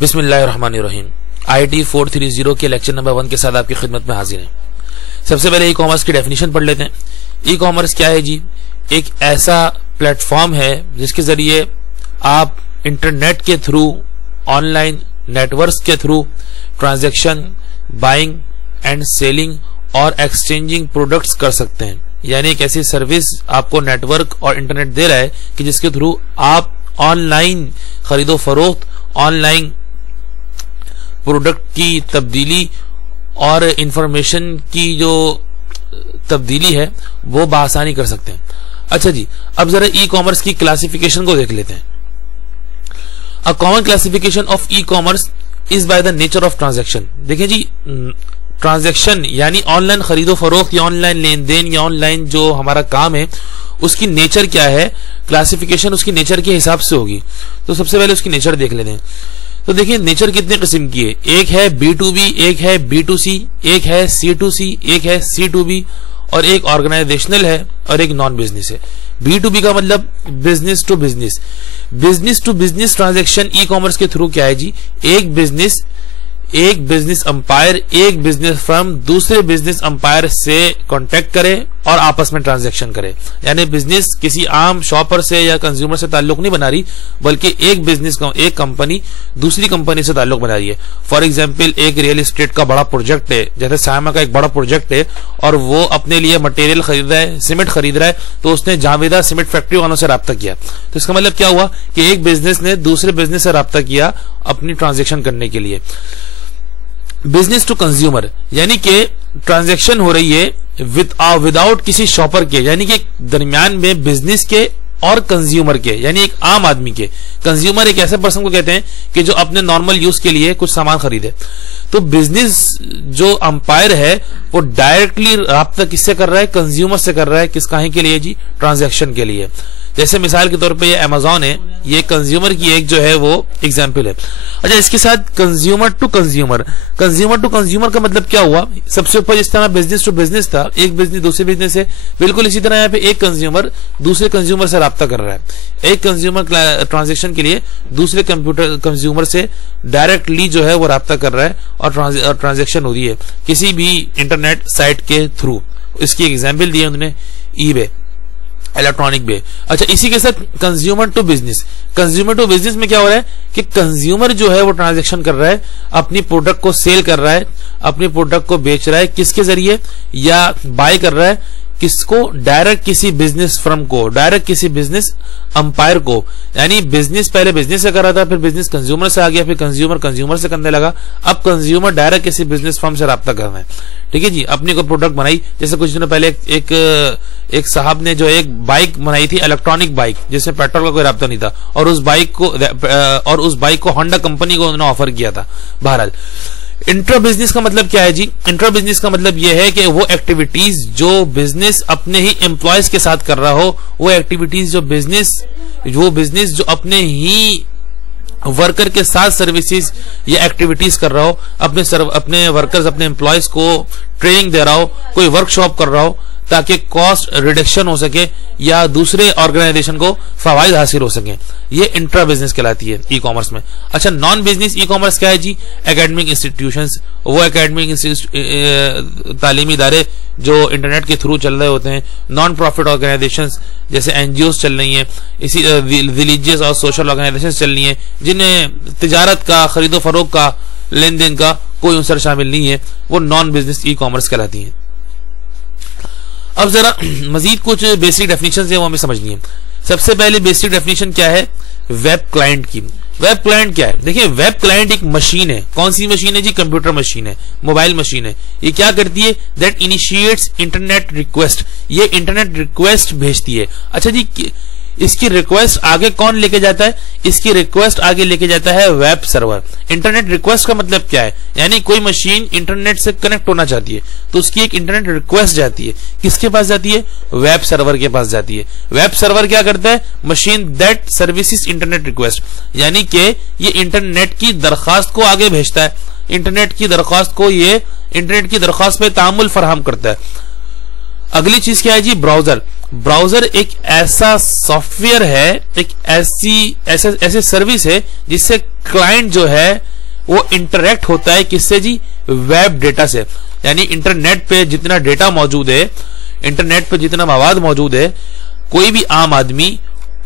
बिस्मिल्लाहिर्रहमानिर्रहीम। IIT 430 के lecture number 1 के साथ आपकी खिदमत में हाजिर हैं। सबसे पहले ई कॉमर्स की डेफिनेशन पढ़ लेते हैं। ई कॉमर्स क्या है जी? एक ऐसा प्लेटफॉर्म है जिसके जरिए आप इंटरनेट के थ्रू, ऑनलाइन नेटवर्क्स के through transaction, buying and selling और एक्सचेंजिंग प्रोडक्ट्स कर सकते हैं। यानी एक ऐसी सर्विस आपको नेटवर्क और इंटरनेट दे रहा है कि जिसके थ्रू आप ऑनलाइन खरीदो फरोख्त, ऑनलाइन प्रोडक्ट की तब्दीली और इंफॉर्मेशन की जो तब्दीली है वो बआसानी कर सकते हैं। अच्छा जी, अब जरा ई कॉमर्स की क्लासिफिकेशन को देख लेते हैं। A common classification of e commerce is by the nature of transaction. देखिए जी, ट्रांजैक्शन यानी ऑनलाइन खरीदो फरोख्त या ऑनलाइन लेन देन या ऑनलाइन जो हमारा काम है उसकी नेचर क्या है, क्लासिफिकेशन उसकी नेचर के हिसाब से होगी। तो सबसे पहले उसकी नेचर देख लेते हैं। तो देखिए नेचर कितने किस्म की है। एक है B2B, एक है B2C, एक है C2C, एक है C2B और एक ऑर्गेनाइजेशनल है और एक नॉन बिजनेस है। B2B का मतलब business to business. Business to business transaction e commerce के थ्रू क्या है जी? एक बिजनेस अंपायर, एक बिजनेस फर्म दूसरे बिजनेस अंपायर से कांटेक्ट करे और आपस में ट्रांजैक्शन करे। यानी बिजनेस किसी आम शॉपर से या कंज्यूमर से ताल्लुक नहीं बना रही, बल्कि एक कंपनी दूसरी कंपनी से ताल्लुक बना रही है। फॉर एग्जांपल, एक रियल एस्टेट का बड़ा प्रोजेक्ट है, जैसे सायमा का एक बड़ा प्रोजेक्ट है और वो अपने लिए मटेरियल खरीद रहा है, सीमेंट खरीद रहा है, तो उसने जावेदा सीमेंट फैक्ट्री वालों से राब्ता किया। तो इसका मतलब क्या हुआ कि एक बिजनेस ने दूसरे बिजनेस से राब्ता किया अपनी ट्रांजैक्शन करने के लिए। बिजनेस टू कंज्यूमर यानी कि ट्रांजैक्शन हो रही है विदाउट किसी शॉपर के, यानी कि दरमियान में बिजनेस के और कंज्यूमर के, यानी एक आम आदमी के। कंज्यूमर एक ऐसे पर्सन को कहते हैं कि जो अपने नॉर्मल यूज के लिए कुछ सामान खरीदे। तो बिजनेस जो अंपायर है वो डायरेक्टली राब्ता किससे कर रहा है? कंज्यूमर से कर रहा है। किस काहे के लिए जी? ट्रांजैक्शन के लिए। जैसे मिसाल के तौर पे ये अमेजॉन है, ये कंज्यूमर की एक जो है वो एग्जाम्पल है। अच्छा, इसके साथ कंज्यूमर टू कंज्यूमर का मतलब क्या हुआ? सबसे ऊपर जिस तरह बिजनेस टू बिजनेस था, एक बिजनेस दूसरे बिजनेस से, बिल्कुल इसी तरह यहाँ पे एक कंज्यूमर दूसरे कंज्यूमर से राब्ता कर रहा है। एक कंज्यूमर ट्रांजेक्शन के लिए दूसरे कंज्यूमर से डायरेक्टली जो है वो राब्ता कर रहा है और ट्रांजेक्शन हो रही है किसी भी इंटरनेट साइट के थ्रू। इसकी एग्जाम्पल दी है उन्होंने ईबे, इलेक्ट्रॉनिक बे। अच्छा, इसी के साथ कंज्यूमर टू बिजनेस में क्या हो रहा है कि कंज्यूमर जो है वो ट्रांजैक्शन कर रहा है, अपनी प्रोडक्ट को सेल कर रहा है, अपनी प्रोडक्ट को बेच रहा है। किसके जरिए? या बाय कर रहा है किसको? डायरेक्ट किसी बिजनेस फर्म को, डायरेक्ट किसी बिजनेस अंपायर को। यानी बिजनेस पहले बिजनेस से कर रहा था, फिर बिजनेस कंज्यूमर से आ गया, फिर कंज्यूमर से करने लगा। अब कंज्यूमर डायरेक्ट किसी बिजनेस फर्म से राब्ता कर रहा है। ठीक है जी। अपनी को प्रोडक्ट बनाई, जैसे कुछ दिनों पहले एक साहब ने जो एक बाइक बनाई थी, इलेक्ट्रॉनिक बाइक, जिसमें पेट्रोल का कोई राब्ता नहीं था, और उस बाइक को होंडा कंपनी को उन्होंने ऑफर किया था। बहरहाल, इंट्रा बिजनेस का मतलब क्या है जी? इंट्रा बिजनेस का मतलब यह है कि वो एक्टिविटीज जो बिजनेस अपने ही एम्प्लॉयज के साथ कर रहा हो, वो एक्टिविटीज जो बिजनेस जो अपने ही वर्कर के साथ सर्विसेज या एक्टिविटीज कर रहा हो, अपने वर्कर्स, अपने एम्प्लॉयज को ट्रेनिंग दे रहा हो, कोई वर्कशॉप कर रहा हो ताकि कॉस्ट रिडक्शन हो सके या दूसरे ऑर्गेनाइजेशन को फवायद हासिल हो सके। ये इंट्रा बिजनेस कहलाती है ई कॉमर्स में। अच्छा, नॉन बिजनेस ई कॉमर्स क्या है जी? एकेडमिक इंस्टीट्यूशंस, वो एकेडमिक तालीमी इदारे जो इंटरनेट के थ्रू चल रहे होते हैं। नॉन प्रॉफिट ऑर्गेनाइजेशंस जैसे एनजीओस चल रही हैं, इसी रिलीजियस और सोशल ऑर्गेनाइजेशंस चल रही हैं जिन्हें तिजारत का, खरीदो फरोख्त का, लेन देन का कोई अंसर शामिल नहीं है, वो नॉन बिजनेस ई कॉमर्स कहलाती है। अब जरा मजीद कुछ बेसिक डेफिनेशन है वो हमें समझनी है। सबसे पहले बेसिक डेफिनेशन क्या है वेब क्लाइंट की? वेब क्लाइंट क्या है? देखिए, वेब क्लाइंट एक मशीन है। कौन सी मशीन है जी? कंप्यूटर मशीन है, मोबाइल मशीन है। ये क्या करती है? That initiates internet request. ये इंटरनेट रिक्वेस्ट भेजती है। अच्छा जी, इसकी रिक्वेस्ट आगे कौन लेके जाता है? इसकी रिक्वेस्ट आगे लेके जाता है वेब सर्वर। इंटरनेट रिक्वेस्ट का मतलब क्या है? यानी कोई मशीन इंटरनेट से कनेक्ट होना चाहती है तो उसकी एक इंटरनेट रिक्वेस्ट जाती है। किसके पास जाती है? वेब सर्वर के पास जाती है। वेब सर्वर क्या करता है? Machine that services internet request, यानी कि ये इंटरनेट की दरखास्त को आगे भेजता है। इंटरनेट की दरखास्त पे तामुल फराहम करता है। अगली चीज क्या है जी, ब्राउजर। ब्राउजर एक ऐसा सॉफ्टवेयर है, एक ऐसी सर्विस है जिससे क्लाइंट जो है वो इंटरेक्ट होता है किससे जी, वेब डेटा से। यानी इंटरनेट पे जितना डेटा मौजूद है, इंटरनेट पे जितना मवाद मौजूद है, कोई भी आम आदमी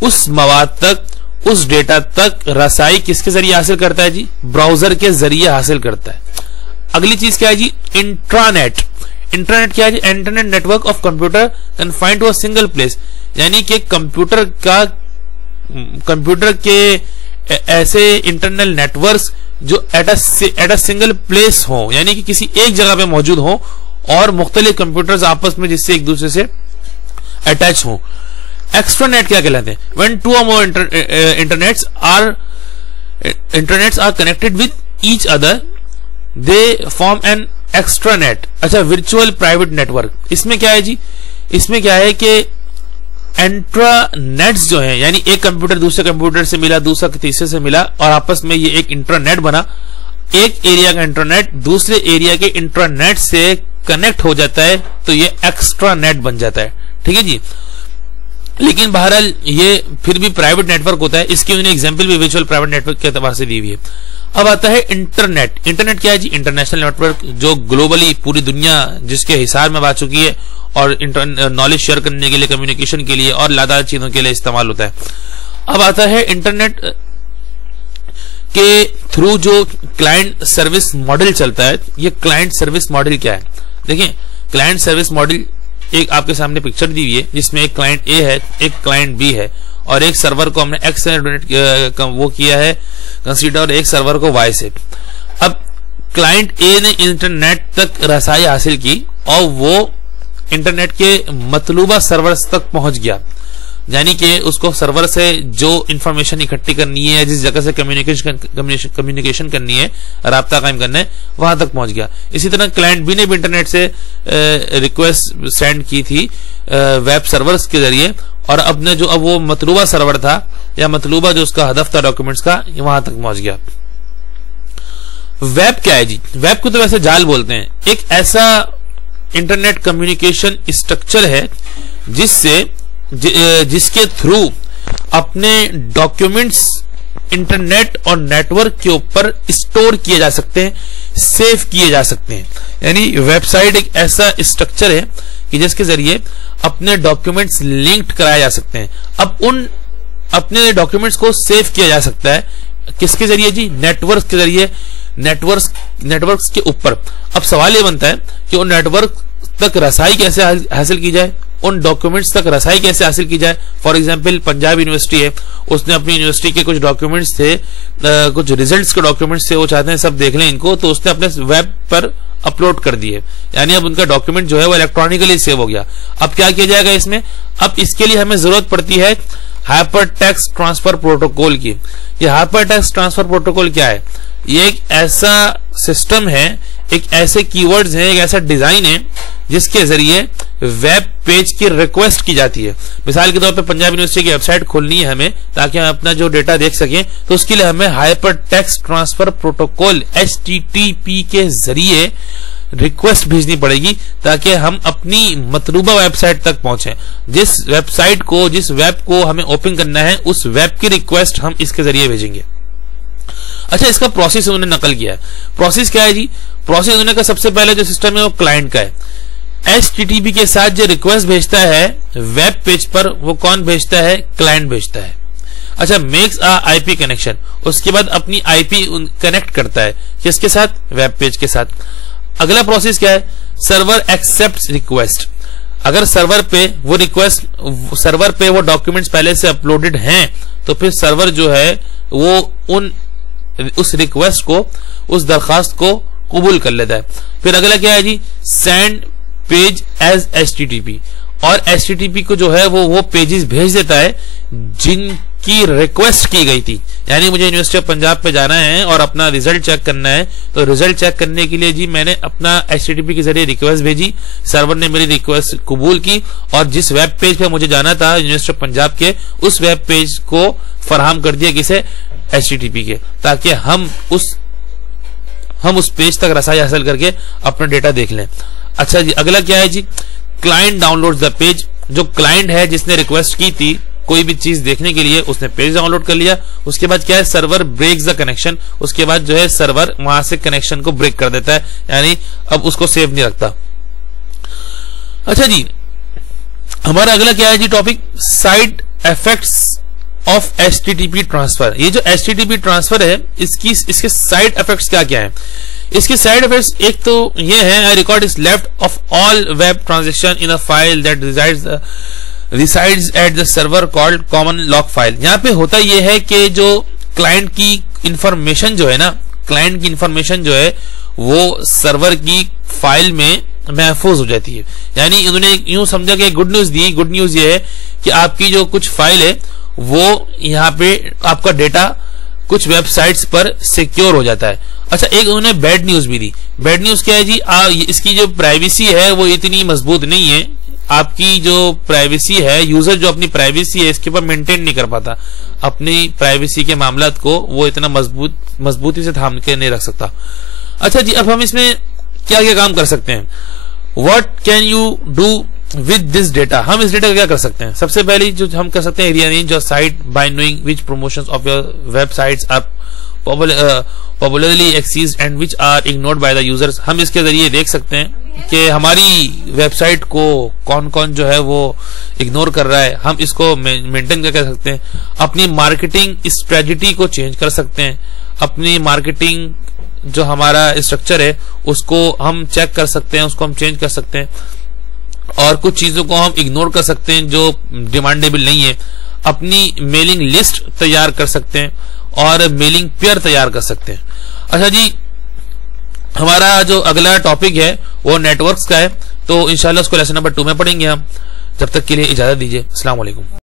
उस मवाद तक, उस डेटा तक रसाई किसके जरिए हासिल करता है जी, ब्राउजर के जरिए हासिल करता है। अगली चीज क्या है जी, इंट्रानेट। इंटरनेट क्या है जी, internet network of computer confined to a single place. यानी कि कंप्यूटर के ऐसे इंटरनल नेटवर्क्स जो एट अ सिंगल प्लेस हो, यानी कि किसी एक जगह पे मौजूद हो और मुख्तलिफ कंप्यूटर्स आपस में जिससे एक दूसरे से अटैच हो। एक्स्ट्रानेट क्या कहलाते हैं, when two or more internets are connected with each other they form an extranet. अच्छा, वर्चुअल प्राइवेट नेटवर्क। इसमें क्या है जी, इसमें क्या है कि इंट्रानेट्स जो है, यानी एक कंप्यूटर दूसरे कंप्यूटर से मिला, दूसरा तीसरे से मिला और आपस में ये एक इंट्रानेट बना। एक एरिया का इंटरनेट दूसरे एरिया के इंट्रानेट से कनेक्ट हो जाता है तो ये एक्स्ट्रानेट बन जाता है। ठीक है जी, लेकिन बहरहाल ये फिर भी प्राइवेट नेटवर्क होता है। इसकी उन्होंने एग्जांपल भी वर्चुअल प्राइवेट नेटवर्क के एतबार से दी हुई है। अब आता है इंटरनेट। इंटरनेट क्या है जी, इंटरनेशनल नेटवर्क जो ग्लोबली पूरी दुनिया जिसके हिसार में आ चुकी है और नॉलेज शेयर करने के लिए, कम्युनिकेशन के लिए और लादार चीजों के लिए इस्तेमाल होता है। अब आता है इंटरनेट के थ्रू जो क्लाइंट सर्विस मॉडल चलता है। ये क्लाइंट सर्विस मॉडल क्या है, देखिए क्लाइंट सर्विस मॉडल एक आपके सामने पिक्चर दी हुई है जिसमें एक क्लाइंट ए है, एक क्लाइंट बी है और एक सर्वर को हमने एक्स से वो किया है कंसीडर और एक सर्वर को वाई से। अब क्लाइंट ए ने इंटरनेट तक रसाई हासिल की और वो इंटरनेट के मतलूबा सर्वर तक पहुंच गया, यानी कि उसको सर्वर से जो इंफॉर्मेशन इकट्ठी करनी है, जिस जगह से कम्युनिकेशन करनी है, राब्ता कायम करना है, वहां तक पहुंच गया। इसी तरह क्लाइंट बी ने भी इंटरनेट से रिक्वेस्ट सेंड की थी वेब सर्वर्स के जरिए और अब वो मतलूबा सर्वर था या मतलूबा जो उसका हदफ था डॉक्यूमेंट्स का, वहां तक पहुंच गया। वेब क्या है जी, वेब को तो वैसे जाल बोलते हैं। एक ऐसा इंटरनेट कम्युनिकेशन स्ट्रक्चर है जिसके थ्रू अपने डॉक्यूमेंट्स इंटरनेट और नेटवर्क के ऊपर स्टोर किए जा सकते हैं, सेव किए जा सकते हैं। यानी वेबसाइट एक ऐसा स्ट्रक्चर है कि जिसके जरिए अपने डॉक्यूमेंट्स लिंक्ड कराए जा सकते हैं। अब उन अपने डॉक्यूमेंट्स को सेव किया जा सकता है किसके जरिए जी, नेटवर्क के जरिए, नेटवर्क्स के ऊपर। अब सवाल ये बनता है कि उन नेटवर्क तक रसाई कैसे हासिल की जाए, उन डॉक्यूमेंट्स तक रसाई कैसे हासिल की जाए। फॉर एग्जांपल पंजाब यूनिवर्सिटी है, उसने अपनी यूनिवर्सिटी के कुछ डॉक्यूमेंट्स थे, कुछ रिजल्ट्स के डॉक्यूमेंट्स थे, वो चाहते हैं सब देख लें इनको, तो उसने अपने वेब पर अपलोड कर दिए। यानी अब उनका डॉक्यूमेंट जो है वो इलेक्ट्रॉनिकली सेव हो गया। अब क्या किया जाएगा इसमें, अब इसके लिए हमें जरूरत पड़ती है हाइपरटेक्स्ट ट्रांसफर प्रोटोकॉल की। ये हाइपरटेक्स्ट ट्रांसफर प्रोटोकॉल क्या है, ये एक ऐसा सिस्टम है, एक ऐसे कीवर्ड्स हैं, एक ऐसा डिजाइन है जिसके जरिए वेब पेज की रिक्वेस्ट की जाती है। मिसाल के तौर पे पंजाब यूनिवर्सिटी की वेबसाइट खोलनी है हमें ताकि हम अपना जो डेटा देख सकें, तो उसके लिए हमें hyper text transfer protocol HTTP के जरिए रिक्वेस्ट भेजनी पड़ेगी ताकि हम अपनी मतलूबा वेबसाइट तक पहुंचे। जिस वेब को हमें ओपन करना है उस वेब की रिक्वेस्ट हम इसके जरिए भेजेंगे। अच्छा, इसका प्रोसेस उन्होंने नकल किया है। प्रोसेस क्या है जी, प्रोसेस उन्होंने का सबसे पहले जो सिस्टम है वो क्लाइंट का है। HTTP के साथ जो रिक्वेस्ट भेजता है वेब पेज पर, वो कौन भेजता है, क्लाइंट भेजता है। अच्छा, मेक्स अ IP कनेक्शन, उसके बाद अपनी IP कनेक्ट करता है किसके साथ, वेब पेज के साथ। अगला प्रोसेस क्या है, सर्वर एक्सेप्ट्स रिक्वेस्ट। अगर सर्वर पे वो डॉक्यूमेंट्स पहले से अपलोडेड हैं तो फिर सर्वर जो है वो उस रिक्वेस्ट को, उस दरखास्त को कबूल कर लेता है। फिर अगला क्या है जी, सेंड पेज एज HTTP, और HTTP को जो है वो पेजेस भेज देता है जिनकी रिक्वेस्ट की गई थी। यानी मुझे यूनिवर्सिटी ऑफ पंजाब पे जाना है और अपना रिजल्ट चेक करना है, तो रिजल्ट चेक करने के लिए जी मैंने अपना HTTP के जरिए रिक्वेस्ट भेजी, सर्वर ने मेरी रिक्वेस्ट कबूल की और जिस वेब पेज पे मुझे जाना था यूनिवर्सिटी ऑफ पंजाब के, उस वेब पेज को फराहम कर दिया किसे, HTTP के, ताकि हम उस पेज तक रसाई हासिल करके अपना डेटा देख लें। अच्छा जी, अगला क्या है जी, क्लाइंट डाउनलोड्स द पेज, जो क्लाइंट है जिसने रिक्वेस्ट की थी कोई भी चीज देखने के लिए, उसने पेज डाउनलोड कर लिया। उसके बाद क्या है, सर्वर ब्रेक्स द कनेक्शन, उसके बाद जो है सर्वर वहां से कनेक्शन को ब्रेक कर देता है, यानी अब उसको सेव नहीं रखता। अच्छा जी, हमारा अगला क्या है जी topic, side effects of HTTP transfer. ये जो HTTP ट्रांसफर है इसके साइड इफेक्ट्स क्या क्या है। इसके साइड इफेक्ट्स एक तो ये है, I record is left of all web transaction in a file that resides at the server called common log file। यहाँ पे होता ये है कि जो क्लाइंट की इंफॉर्मेशन जो है ना, क्लाइंट की इंफॉर्मेशन जो है वो सर्वर की फाइल में महफूज हो जाती है। यानी उन्होंने यूं समझा कि गुड न्यूज दी। गुड न्यूज ये है कि आपकी जो कुछ फाइल है वो यहाँ पे आपका डेटा कुछ वेबसाइट्स पर सिक्योर हो जाता है। अच्छा, एक उन्होंने बैड न्यूज भी दी। बैड न्यूज क्या है जी, इसकी जो प्राइवेसी है वो इतनी मजबूत नहीं है। आपकी जो प्राइवेसी है, यूजर जो अपनी प्राइवेसी है इसके ऊपर मेंटेन नहीं कर पाता, अपनी प्राइवेसी के मामलात को वो इतना मजबूती से थाम के नहीं रख सकता। अच्छा जी, अब हम इसमें क्या क्या काम कर सकते हैं, what can you do with this data. हम इस डेटा का क्या कर सकते हैं। सबसे पहले जो हम कर सकते हैं, rearrange your site by knowing which promotions of your websites are popularly accessed and which are ignored by the users. हम इसके जरिए देख सकते हैं कि हमारी वेबसाइट को कौन कौन जो है वो इग्नोर कर रहा है। हम इसको मेंटेन कर सकते हैं। अपनी मार्केटिंग स्ट्रेटजी को चेंज कर सकते हैं। अपनी मार्केटिंग जो हमारा स्ट्रक्चर है उसको हम चेक कर सकते हैं, उसको हम चेंज कर सकते हैं। और कुछ चीजों को हम इग्नोर कर सकते हैं जो डिमांडेबल नहीं है। अपनी मेलिंग लिस्ट तैयार कर सकते हैं और मेलिंग पेयर तैयार कर सकते हैं। अच्छा जी, हमारा जो अगला टॉपिक है वो नेटवर्क्स का है, तो इंशाल्लाह उसको लेसन नंबर 2 में पढ़ेंगे हम। जब तक के लिए इजाजत दीजिए। अस्सलाम वालेकुम।